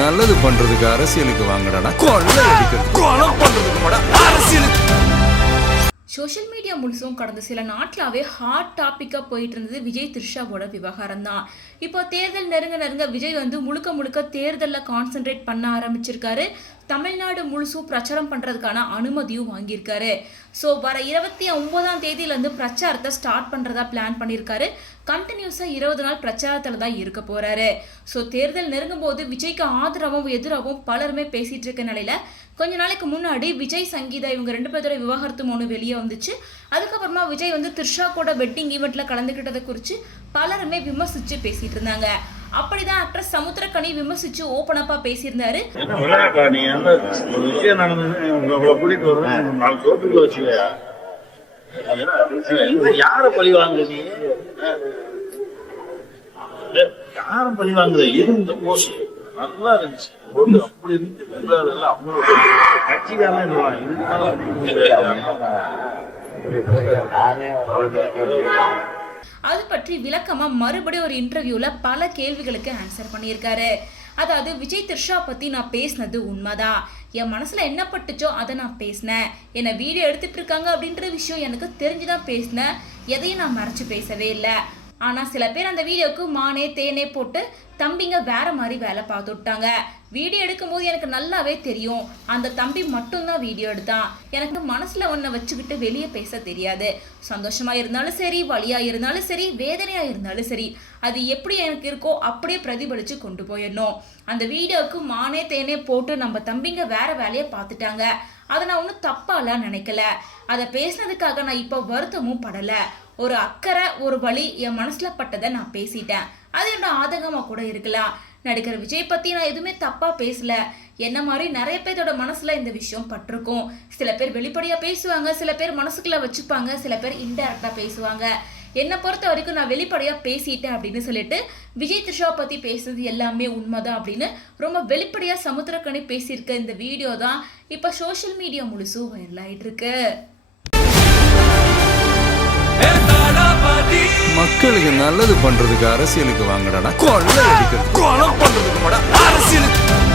நல்லது பண்றதுக்கு அரசியலுக்கு வாங்கடா, கொள்ளை அடிக்கிறது கொலை பண்றதுக்கு அரசியலுக்கு. சோஷியல் மீடியா முழுசும் கடந்த சில நாட்களாகவே ஹாட் டாப்பிக்காக போயிட்டு இருந்தது விஜய் த்ரிஷாவோட விவகாரம் தான். இப்போ தேர்தல் நெருங்க விஜய் முழுக்க தேர்தலில் கான்சென்ட்ரேட் பண்ண ஆரம்பிச்சிருக்காரு. தமிழ்நாடு முழுசும் பிரச்சாரம் பண்ணுறதுக்கான அனுமதியும் வாங்கியிருக்காரு. ஸோ வர 29ஆம் தேதியிலேருந்து பிரச்சாரத்தை ஸ்டார்ட் பண்ணுறதா பிளான் பண்ணியிருக்காரு. கண்டினியூஸாக 20 நாள் பிரச்சாரத்தில் தான் இருக்க போகிறாரு. ஸோ தேர்தல் நெருங்கும் போது விஜய்க்கு ஆதரவும் எதிராகவும் பலருமே பேசிகிட்டு இருக்க நிலையில் கொஞ்ச நாளைக்கு முன்னாடி விஜய் சங்கீதா இவங்க 2 பேரோட விவாகரத்து ஒன்று வெளியே வந்துச்சு. அதுக்கப்புறமா விஜய் த்ரிஷா கூட வெட்டிங் ஈவெண்ட்டில் கலந்துக்கிட்டதை குறித்து பலருமே விமர்சித்து பேசிகிட்டு இருந்தாங்க. அப்படிதான் ஆக்ட்ரஸ் சமுத்திரக்கனி விமர்சிச்சு ஓப்பனப்பா பேசியிருந்தாரு. யார பழி வாங்குறது, யாரும் பழி வாங்குறது இருந்து போச்சு நல்லா இருந்துச்சு. அப்படி இருந்து கட்சிக்காரன் அது பற்றி விளக்கமா மறுபடியும் ஒரு இன்டர்வியூல பல கேள்விகளுக்கு ஆன்சர் பண்ணியிருக்காரு. அதாவது விஜய் த்ரிஷா பத்தி நான் பேசினது உண்மைதான், என் மனசுல என்ன பட்டுச்சோ அதை நான் பேசினேன், என்னை வீடியோ எடுத்துட்டு இருக்காங்க அப்படின்ற விஷயம் எனக்கு தெரிஞ்சுதான் பேசினேன், எதையும் நான் மறைச்சு பேசவே இல்லை. ஆனால் சில பேர் அந்த வீடியோவுக்கு மானே தேனே போட்டு தம்பிங்க வேற மாதிரி வேலை பார்த்து விட்டாங்க. வீடியோ எடுக்கும்போது எனக்கு நல்லாவே தெரியும் அந்த தம்பி மட்டும்தான் வீடியோ எடுத்தான், எனக்கு மனசில் ஒன்றை வச்சுக்கிட்டு வெளியே பேச தெரியாது. சந்தோஷமாக இருந்தாலும் சரி, வலியாக இருந்தாலும் சரி, வேதனையாக இருந்தாலும் சரி, அது எப்படி எனக்கு இருக்கோ அப்படியே பிரதிபலித்து கொண்டு போயிடணும். அந்த வீடியோவுக்கு மானே தேனே போட்டு நம்ம தம்பிங்க வேற வேலையை பார்த்துட்டாங்க, அதை நான் ஒன்றும் தப்பாலாம் நினைக்கல. அதை பேசினதுக்காக நான் இப்போ வருத்தமும் படலை. ஒரு அக்கறை ஒரு வலி என் மனசில் பட்டதை நான் பேசிட்டேன், அது என்னோட ஆதங்கமாக கூட இருக்கலாம். நடிகர் விஜய் பற்றி நான் எதுவுமே தப்பாக பேசலை. என்ன மாதிரி நிறைய பேரோட மனசில் இந்த விஷயம் பட்டிருக்கும். சில பேர் வெளிப்படையாக பேசுவாங்க, சில பேர் மனசுக்குள்ளே வச்சுப்பாங்க, சில பேர் இன்டைரக்டாக பேசுவாங்க. என்னை பொறுத்த வரைக்கும் நான் வெளிப்படையாக பேசிட்டேன் அப்படின்னு சொல்லிட்டு விஜய் த்ரிஷா பற்றி பேசுறது எல்லாமே உண்மைதான் அப்படின்னு ரொம்ப வெளிப்படையாக சமுத்திரக்கனி பேசியிருக்க இந்த வீடியோ தான் இப்போ சோஷியல் மீடியா முழுசும் வைரல் ஆகிட்டு இருக்கு. மக்களுக்கு நல்லது பண்றதுக்கு அரசியலுக்கு வாங்கடா, கொள்ளை அடிக்கிறது கொலை பண்றதுக்கு அரசியலுக்கு.